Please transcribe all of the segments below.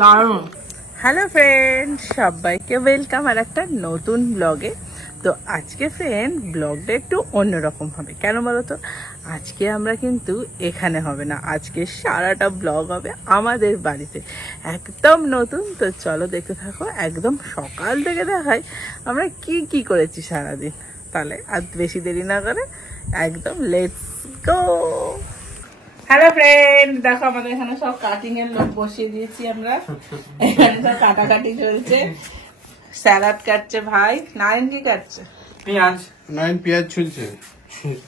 দারুণ। Hello friend, সবাইকে welcome আর একটা নতুন ব্লগে। তো আজকে ফ্রেন্ড ব্লগটা একটু অন্যরকম হবে, কেন বলো তো? আজকে আমরা কিন্তু এখানে হবে না, আজকে সারাটা ব্লগ হবে আমাদের বাড়িতে, একদম নতুন। তো চলো দেখতে থাকো, একদম সকাল থেকে দেখাই আমরা কি কি করেছি সারাদিন। তাহলে আর বেশি দেরি না করে একদম লেটস গো। হ্যালো ফ্রেন্ড, দেখো আমাদের এখানে সব কাটিং এর লোক বসিয়ে দিয়েছি আমরা। এখানে সব কাটাকাটি চলছে, স্যালাড কাটছে ভাই, নাইন কি কাটছে? পেঁয়াজ। নাইন পেঁয়াজ ছুলছে।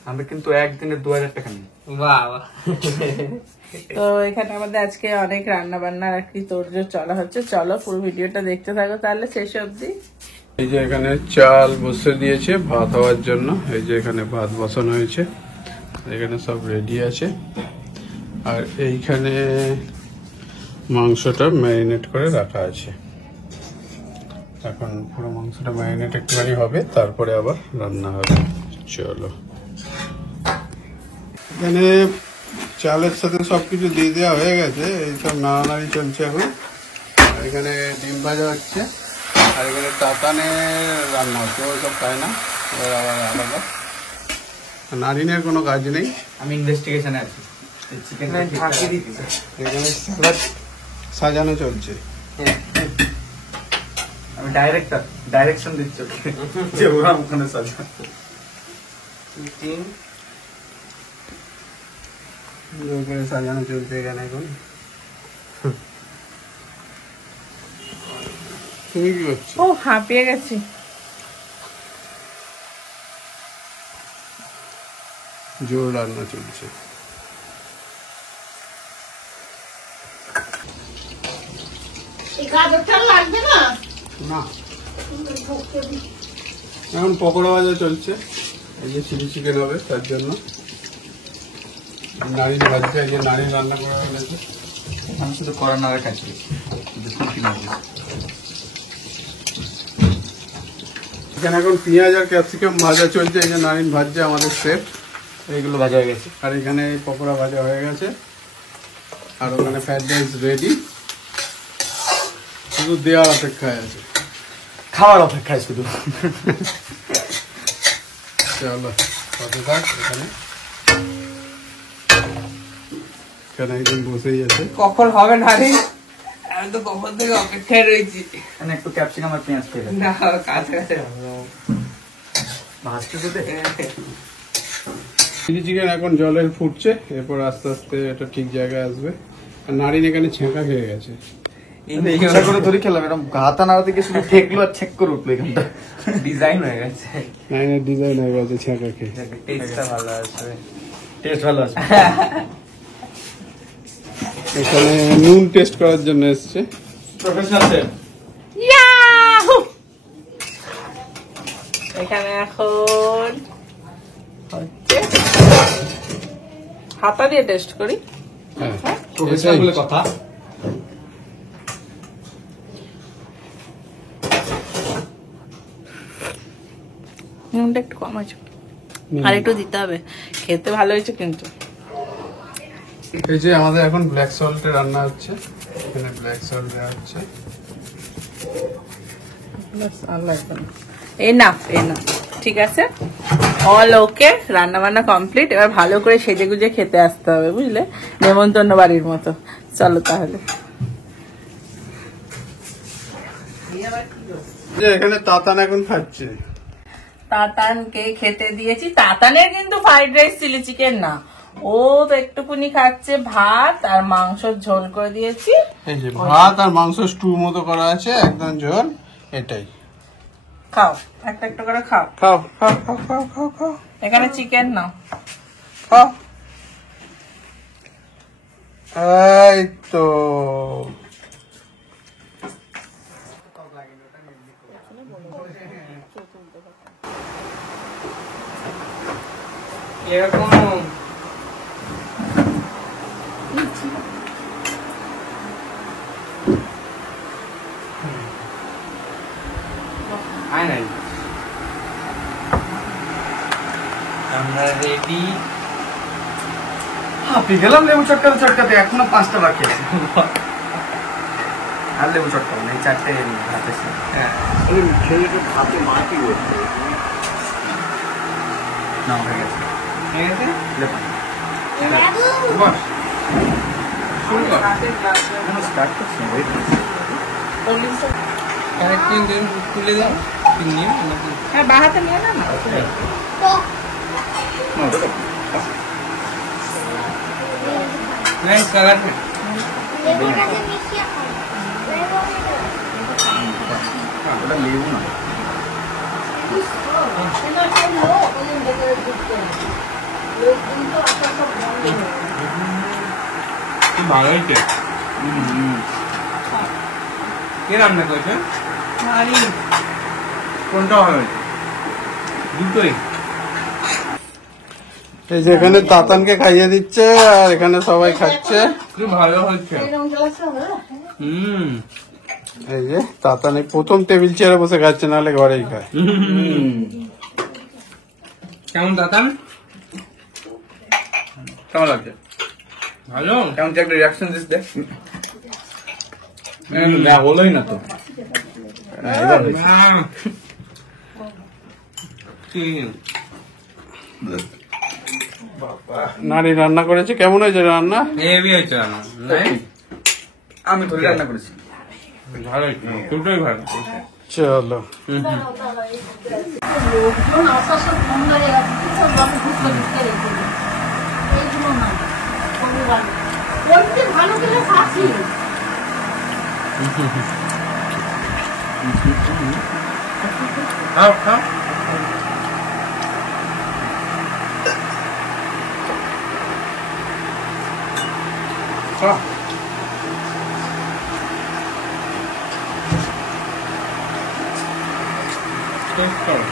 আমরা কিন্তু একদিনে 2000 টাকা নিই। বাহ বাহ। তো এখানে আমাদের আজকে অনেক রান্না বান্নার আর কি তোড়জোড় চলা হচ্ছে। চলো পুরো ভিডিওটা দেখতে থাকো তাহলে শেষ অবধি। এই যে এখানে চাল বসে দিয়েছে ভাত হওয়ার জন্য। এই যে এখানে ভাত বসানো হয়েছে, এখানে সব রেডি আছে। আর এইখানে মাংসটা ম্যারিনেট করে রাখা আছে। এখন পুরো মাংসটা ম্যারিনেট একটুখানি হবে, তারপরে আবার রান্না হবে। চলো, এখানে চালের সাথে সবকিছু দিয়ে দেওয়া হয়ে গেছে, এইসব নাড়ানাড়ি চলছে এখন। আর এখানে ডিম ভাজা হচ্ছে, আর এখানে টাটানে রান্না হচ্ছে, ওই সব খায় না, ওর আবার আলাদা। নারিনের কোনো কাজ নেই, আমি ইনভেস্টিগেশনে আছি। চিকেন ফাঁকি দিতেছে। এখানে স্যালাড সাজানো চলছে। আমি ডাইরেকশন দিচ্ছি যে ওরা ওখানে সাজা। ওখানে সাজানো চলছে এখানে এখন। তুমি কি করছো? ও হাঁপিয়ে গেছি। জোর রান্না চলছে। না, এখন পকোড়া ভাজা চলছে। এই যে চিলি চিকেন হবে, তার জন্য নারিন ভাজছে। এই যে নারিন রান্না করা হয়েছে। আমি শুধু করার কাজ করি। এখানে এখন পেঁয়াজ আর ক্যাপসিকাম ভাজা চলছে। এই যে নারিন ভাজছে আমাদের শেফ। এইগুলো ভাজা হয়ে গেছে। আর এখানে পকোড়া ভাজা হয়ে গেছে, আর ওখানে ফ্রাইড রাইস রেডি, শুধু দেওয়ার অপেক্ষায় আছে। খাওয়ার অপেক্ষায় শুধু। চলো কত থাক। এখানে এখানে একজন বসেই আছে। কখন হবে নারী? আমি তো কখন থেকে অপেক্ষায় রয়েছি। এখানে একটু ক্যাপসিকাম আর পেঁয়াজ খেয়ে না কাছাকাছি ভাজতে যেতে। চিলি চিকেন এখন জলের ফুটছে, এরপর আস্তে আস্তে এটা ঠিক জায়গায় আসবে। আর নারিন এখানে ছেঁকা খেয়ে গেছে। ইচ্ছা করে ধরে খেলাম, এরকম গাতা নাড়াতে গিয়ে শুধু ঠেকলো আর ছেক করে উঠলো। এখানটা ডিজাইন হয়ে গেছে। নারিনের ডিজাইন হয়ে গেছে ছেঁকা খেয়ে। টেস্টটা ভালো আসবে। টেস্ট ভালো আসবে। এখানে নুন টেস্ট করার জন্য এসছে প্রফেশনাল শেফ। ইয়াহু! এখানে এখন হচ্ছে হাতা দিয়ে টেস্ট করি। হ্যাঁ, প্রফেশনাল বলে কথা। নুনটা একটু কম আছে, আর একটু দিতে হবে। খেতে ভালো হয়েছে কিন্তু। এই যে আমাদের এখন ব্ল্যাক সল্টে রান্না হচ্ছে, এখানে ব্ল্যাক সল্ট দেওয়া হচ্ছে। এনাফ, ঠিক আছে, অল ওকে। রান্না বান্না কমপ্লিট। এবার ভালো করে সেজে গুজে খেতে আসতে হবে, বুঝলে, নেমন্তন্ন বাড়ির মতো। চলো তাহলে। যে এখানে তাতান এখন খাচ্ছে। তাতানকে খেতে দিয়েছি। তাতানের কিন্তু ফ্রাইড রাইস চিলি চিকেন না, ও তো একটুকুনি খাচ্ছে ভাত আর মাংসর ঝোল করে দিয়েছি। এই যে ভাত আর মাংস স্টু মতো করা আছে, একদম ঝোল। এটাই খাও, একটা একটা করে খাও। খাও খাও খাও খাও খাও খাও। এখানে চিকেন নাও। খাও। এই তো এরকম আয় নাই। আমরা রেডি। হাঁপি গেলাম লেবু চটকাতে চটকাতে, এখনো 5টা বাকি আছে। আর লেবু চটকা এই 4টে ভাতের সাথে। হ্যাঁ ছেলেটা ভাতে মাটি করছে না হয়ে গেছে। ঠিক আছে লেবু বস স্টার্ট করছি ওই তিন দিন তুলে দাও 3 দিন হ্যাঁ বাহাতে নিয়ে না না नहीं कलर में ওটা লেবু না কি ভালো হয়েছে কে রান্না করেছে কোনটা ভালো হয়েছে? দুটোই এই যে এখানে তাতানকে খাইয়ে দিচ্ছে আর এখানে সবাই খাচ্ছে। কি ভালো হচ্ছে এই যে তাতান এই প্রথম টেবিল চেয়ারে বসে খাচ্ছে, নাহলে ঘরেই খায়। কেমন দাতান কেমন লাগছে? ভালো কেমন একটা রিয়াকশন দিস দেখ। না হলোই না তো। এবার হয়েছে। নারী রান্না করেছে, কেমন হয়েছে রান্না? হেভি হয়েছে রান্না নাই আমি তো রান্না করেছি। ভালো হয়েছে দুটোই ভালো চলো লোকজন আসার সব ফোন ধরে গেছে, সব আমি ঘুরতে ঘুরতে রেখে দিই। এইগুলো না, সবই ভালো। ওইটা ভালো খেলে খাসি। খাও খাও টেস্ট করো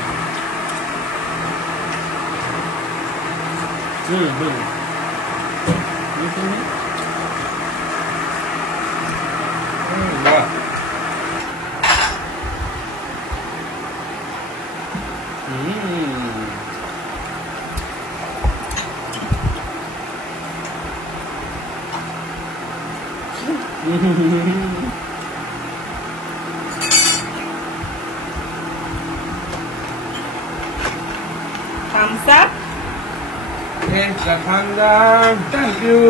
বাহ Thumbs up. Yes, the thunder. Thank you.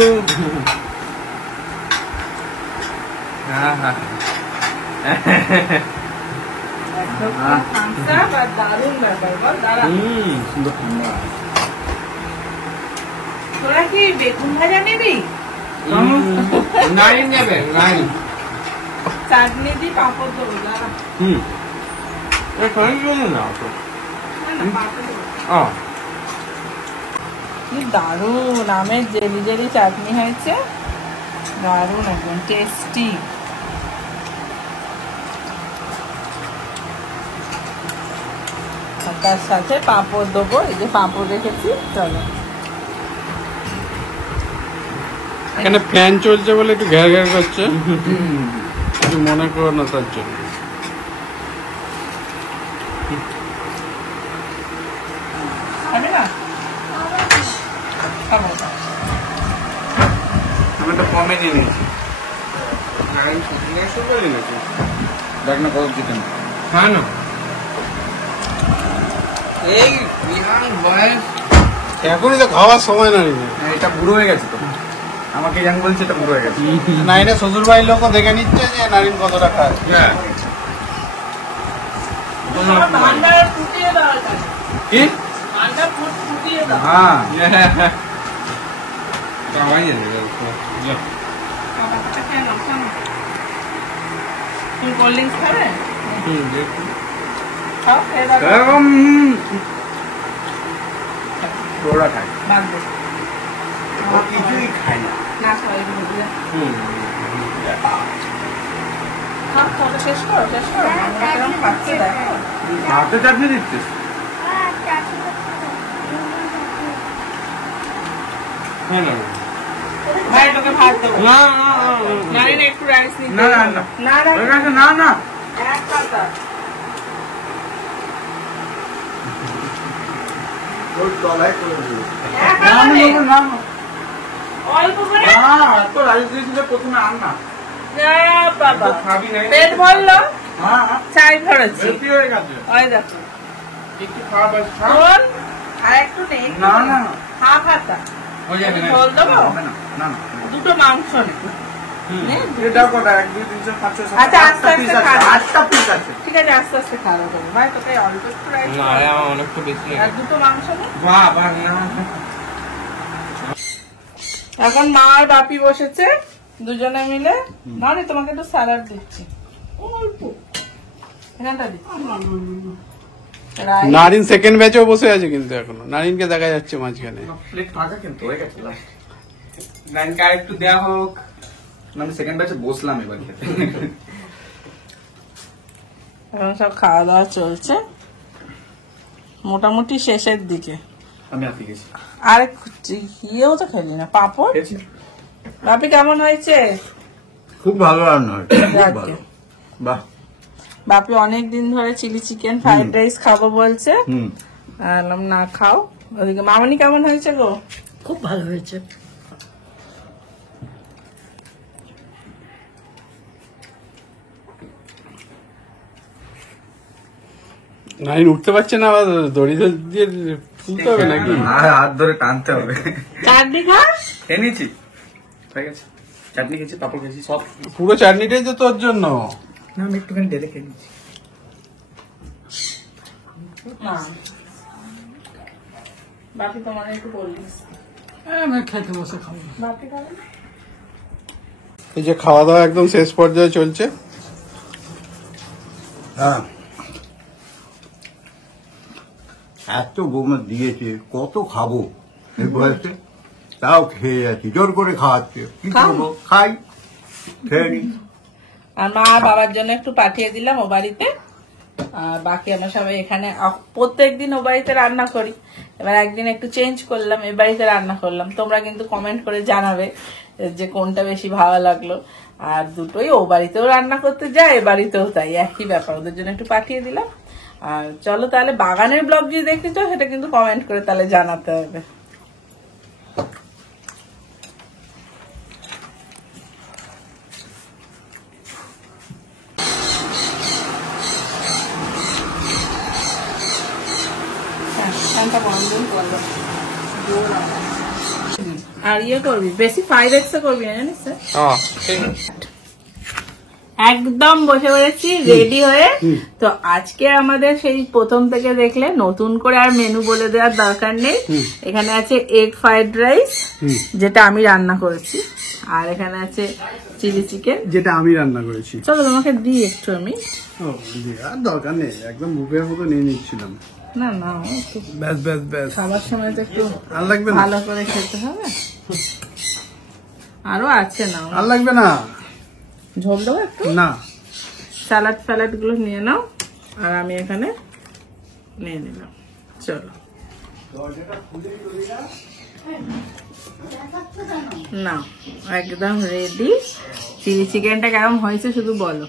Thumbs up আর দারুণ ব্যাপার বল দাঁড়া সুন্দর ঠান্ডা। তোরা কি বেগুন ভাজা নিবি নাইন যাবে নাইন চাটনি দি পাঁপড় দেবো দাঁড়া না তো না, না, পাঁপড় দেবো। ও কি দারুণ আমের জেলি জেলি চাটনি হয়েছে দারুণ একদম টেস্টি তার সাথে পাঁপড় দেবো এই যে পাঁপড় রেখেছি চলো এখানে ফ্যান চলছে বলে একটু ঘ্যার ঘ্যার করছে, কিছু মনে করো না তার জন্য। খাবে না খাবো আমি একটা কমে নিয়ে নিয়েছি। দেখ না কত চিকেন। হ্যাঁ না এই ইয়াং বয়স এখনই তো খাওয়ার সময় না রে। এটা বুড়ো হয়ে গেছে তো। আমাকে ইয়াং বলছে এটা বুড়ো হয়ে গেছে। নাইনে শ্বশুর বাড়ির লোকও দেখে নিচ্ছে যে নারীন কতটা খায়। হ্যাঁ আমার ভান্ডার ফুটিয়ে দাও এটা কি? ভান্ডার ফুটিয়ে দাও হ্যাঁ সবাই জানে খাবারটা খেয়ে নাও খাও না। তুমি কোল্ড ড্রিঙ্কস খাবে খাও খেয়ে দাও এরকম ওরা খায়। বাদ দে ও কিছুই খায় না। না খাও এগুলো দিয়ে খাও খাওয়া শেষ করো আমরা কেরম খাচ্ছে দেখো ভাতে চাটনি দিচ্ছিস? হ্যাঁ না ভাই তোকে ভাত দেবো না নারী না একটু রাইস নিতে না না না না না হয়ে গেছে, না না এক পাতা ওর তলায় করে দিল। এক না পাতা না নে। না, না অল্প করে না, এত রাইস দিয়েছিল প্রথমে আন না। বাবা খাবি না পেট ভরলো, হ্যাঁ চাই ধরেছি। বেশি হয়ে গেছে ওই দেখো একটু খাওয়া বাস ঝোল আর একটু নেই, না না হাফ হাতা হয়ে যাবে না ঝোল দেবো, হবে না, না না। দুটো মাংস নেই। এটা কটা 1 2 3 4 5 6 7 আচ্ছা, আস্তে আস্তে খাওয়া। 8টা পিস আছে। ঠিক আছে, আস্তে আস্তে খাওয়া দাওয়া করবো। ভাই তোকে অল্প একটু রাইস না আমার অনেক তো বেশি আর দুটো মাংস নেই। বাহ বাহ না এখন মা আর বাপি বসেছে দুজনে মিলে। মানে তোমাকে একটু স্যালাড দিচ্ছি, অল্প এখানটা দিচ্ছি। রাইস নারিন সেকেন্ড ব্যাচেও বসে আছে কিন্তু এখনো নারিনকে দেখা যাচ্ছে মাঝখানে প্লেট ফাঁকা কিন্তু হয়ে গেছে লাস্ট। নাইনকে আর একটু দেয়া হোক। না, আমি সেকেন্ড ব্যাচে বসলাম এবার খেতে। এখন সব খাওয়া দাওয়া চলছে, মোটামুটি শেষের দিকে। আমি আজকে গেছি। আর ইয়েও তো খেলি না, পাপড়। খেয়েছি। বাপি কেমন হয়েছে? খুব ভালো রান্না হয়েছে, খুব যাক ভালো। গে। বাহ। বাপি অনেক দিন ধরে চিলি চিকেন ফ্রাইড রাইস খাবো বলছে। হুম। বললাম না খাও। ওদিকে মামনি কেমন হয়েছে গো? খুব ভালো হয়েছে। নারিন উঠতে পারছে না আবার দড়ি দিয়ে তুলতে হবে নাকি আর হাত ধরে টানতে হবে। চাটনি খা। খেয়ে নিয়েছি, হয়ে গেছে। চাটনি খেয়েছি, পাপড় খেয়েছি, সব। পুরো চাটনিটাই তো তোর জন্য। না, আমি একটুখানি ঢেলে খেয়ে নিচ্ছি। না বাপি তোমার একটু বলিস। আমি খেতে বসে খাবো। বাপি খাবে না? এই যে খাওয়া দাওয়া একদম শেষ পর্যায়ে চলছে। হ্যাঁ, এত গোমত দিয়েছে, কত খাবো এই বয়সে, তাও খেয়ে যাচ্ছি, জোর করে খাওয়াচ্ছে, কি খাও। করবো, খাই, খেয়ে নি। আর মা বাবার জন্য একটু পাঠিয়ে দিলাম ও বাড়িতে। আর বাকি আমরা সবাই এখানে প্রত্যেকদিন ও বাড়িতে রান্না করি, এবার একদিন একটু চেঞ্জ করলাম, এ বাড়িতে রান্না করলাম। তোমরা কিন্তু কমেন্ট করে জানাবে যে কোনটা বেশি ভালো লাগলো। আর দুটোই ও বাড়িতেও রান্না করতে যায়, এ বাড়িতেও তাই, একই ব্যাপার। ওদের জন্য একটু পাঠিয়ে দিলাম। আর চলো তাহলে বাগানের ব্লগ যদি দেখতে চাও সেটা কিন্তু কমেন্ট করে তাহলে জানাতে হবে। হ্যাঁ, ফ্যানটা বন্ধ করলাম। জোর আওয়াজ। আর ইয়ে করবি, বেশি 5x করবি না, জানিস তো? একদম বসে পড়েছি রেডি হয়ে। তো আজকে আমাদের সেই প্রথম থেকে দেখলে নতুন করে আর মেনু বলে দেওয়ার দরকার নেই। এখানে আছে এগ ফ্রাইড রাইস, যেটা আমি রান্না করেছি। আর এখানে আছে চিলি চিকেন, যেটা আমি রান্না করেছি। চলো তোমাকে দিই একটু আমি। ও, আর দরকার নেই, একদম বুফের মতো নিয়ে নিচ্ছিলাম। না না, একটু ব্যাস ব্যাস ব্যাস, খাবার সময় তো একটু আর লাগবে না, ভালো করে খেতে হবে। আরো আছে না, আর লাগবে না, ঝোল দেবো একটু। না স্যালাড ফ্যালাড গুলো নিয়ে নাও, আর আমি এখানে নিয়ে নিলাম। চলো না, একদম রেডি। চিলি চিকেনটা কেমন হয়েছে শুধু বলো।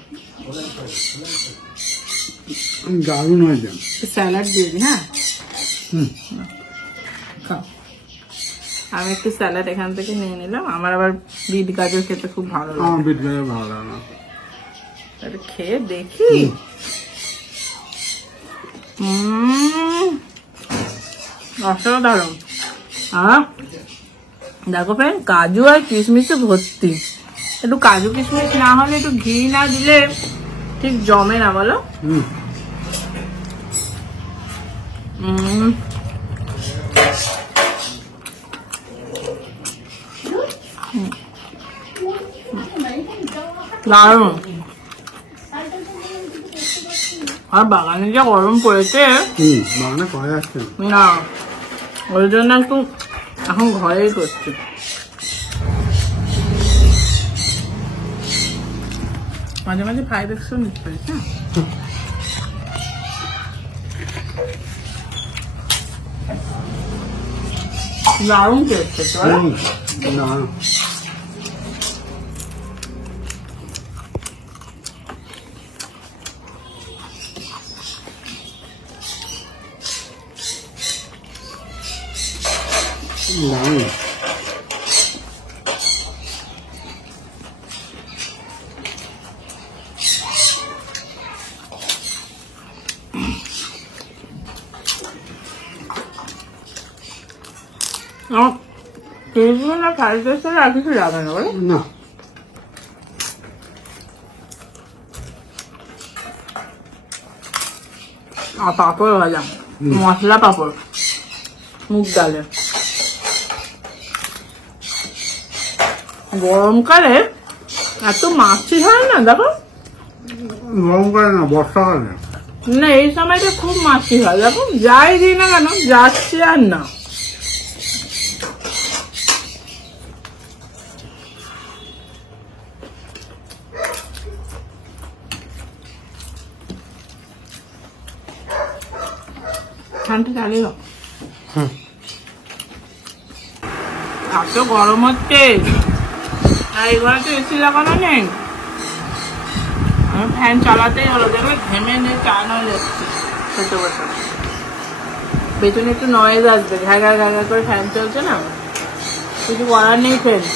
দারুণ হয়েছে। স্যালাড দিয়ে দিই। হ্যাঁ, হুম। খাও। আমি একটু স্যালাড এখান থেকে নিয়ে নিলাম। আমার আবার বিট গাজর খেতে খুব ভালো আমার লাগে। বিট গাজর ভালো লাগে না। তাহলে খেয়ে দেখি। অসাধারণ। দেখো ফ্রেন্ড, কাজু আর কিশমিশে ভর্তি। একটু কাজু কিশমিশ না হলে, একটু ঘি না দিলে ঠিক জমে না, বলো। হুম। দারুণ। আর বাগানে যা গরম পড়েছে, বাগানে করা যাচ্ছে না। না ওই জন্য একটু এখন ঘরেই করছি। মাঝে মাঝে 5x নিতে পারিস। হ্যাঁ, দারুণ খেয়েছে। না আমার টেবিল না ফ্রাইড রাইস আর কিছু লাগে না বলো? না আর পাঁপড় ভাজা, মশলা পাঁপড়, মুগ ডালের। গরমকালে এত মাছি হয় না, দেখো গরমকালে না, বর্ষাকালে। না এই সময়টা খুব মাছি হয়, দেখো যাই দিই না কেন যাচ্ছে আর না। ঠান্ডা চালিয়ে দাও। এত গরম হচ্ছে আর এই ঘরে তো এসি লাগানো নেই, আমি ফ্যান চালাতেই হলো, দেখবে ঘেমে নিয়ে চান হয়ে যাচ্ছে বসে বসে। পেছনে একটু নয়েজ আসবে, ঘ্যাগা ঘ্যাগা করে ফ্যান চলছে না, কিছু করার নেই ফ্রেন্ড।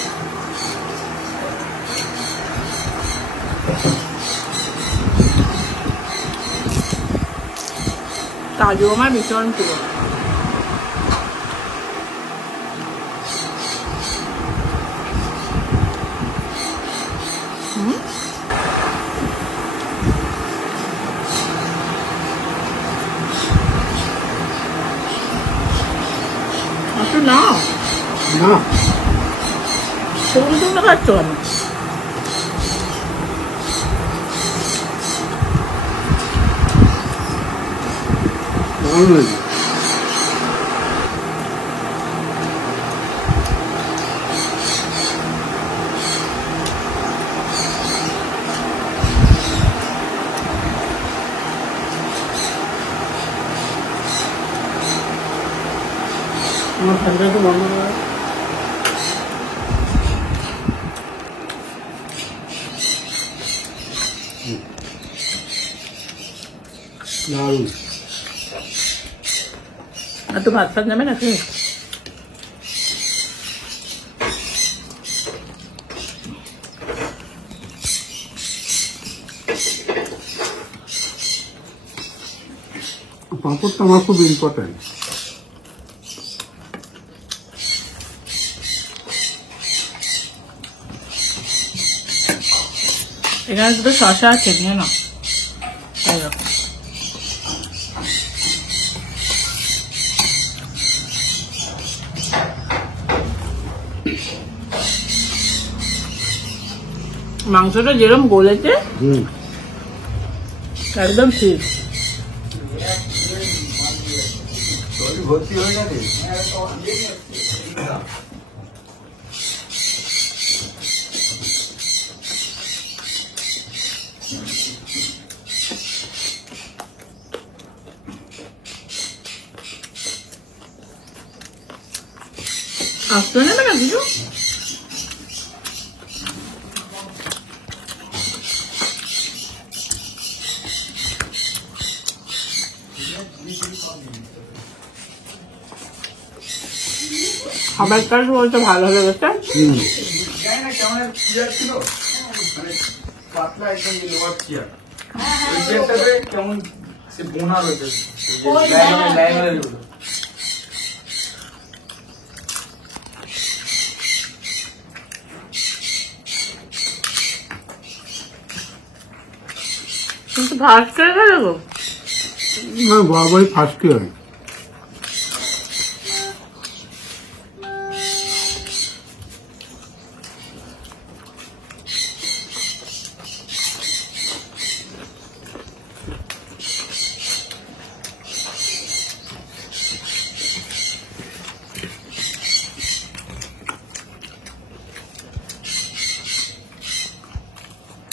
কাজু আমার ভীষণ প্রিয়। একটু নাও, না তুমি তুমি খাচ্ছ কেন? ভালো লাগে। আমার ফ্যানটা একটু বন্ধ করে দাও। দারুণ। আর তো ভাত ফাত নেবে নাকি? পাঁপড়টা আমার খুব ইম্পর্টেন্ট। এখানে দুটো শশা আছে, নিয়ে নাও। এই দেখো। মাংসটা যেরকম গলেছে একদম ঠিক। ভর্তি হয়ে যাবে। আসতে নেবে না কিছু? খাবারটা বলতে ভালো হবে বুঝতে? জানি না কেমন একটা চেয়ার ছিল, মানে পাতলা একদম লোয়ার চেয়ার, ওই চেয়ারটাতে কেমন সে বোনা রয়েছে, ওই লাইন কিন্তু ভাত করে গেল গো। না বরাবরই ফার্স্ট হয়।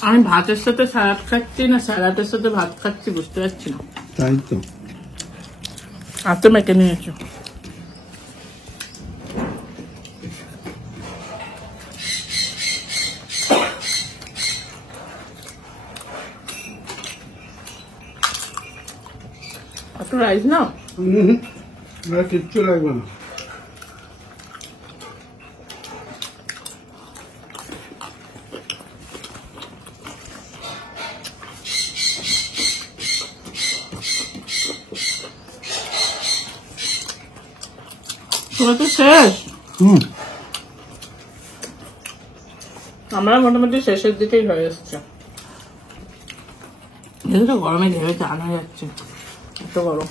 আমি ভাতের সাথে স্যালাড খাচ্ছি না স্যালাডের সাথে ভাত খাচ্ছি বুঝতে পারছি না। তাই তো। আর তো মেখে নিয়েছো। একটু রাইস নাও। কিচ্ছু লাগবে না। তোরা তো শেষ। আমরা মোটামুটি শেষের দিকেই হয়ে এসছে। তো গরমে ঘেমে চান হয়ে যাচ্ছে, এত গরম।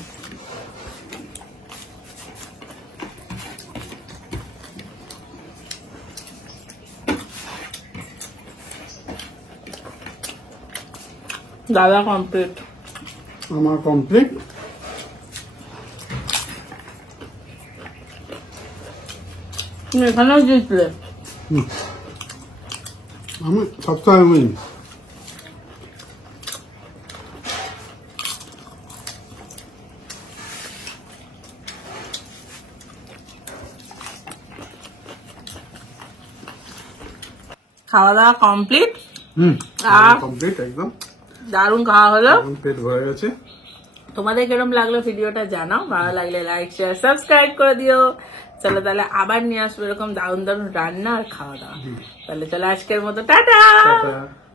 দাদা কমপ্লিট, আমার কমপ্লিট। তুমি এখানেও জিতলে। আমি সবসময় উইন। খাওয়া দাওয়া কমপ্লিট, কমপ্লিট একদম। দারুণ খাওয়া হলো, এখন পেট ভরে গেছে। তোমাদের কিরম লাগলো ভিডিওটা জানাও, ভালো লাগলে লাইক শেয়ার সাবস্ক্রাইব করে দিও। চলো তাহলে আবার নিয়ে আসবো এরকম দারুণ দারুণ রান্না আর খাওয়া দাওয়া। তাহলে চলো আজকের মতো টাটা। টাটা।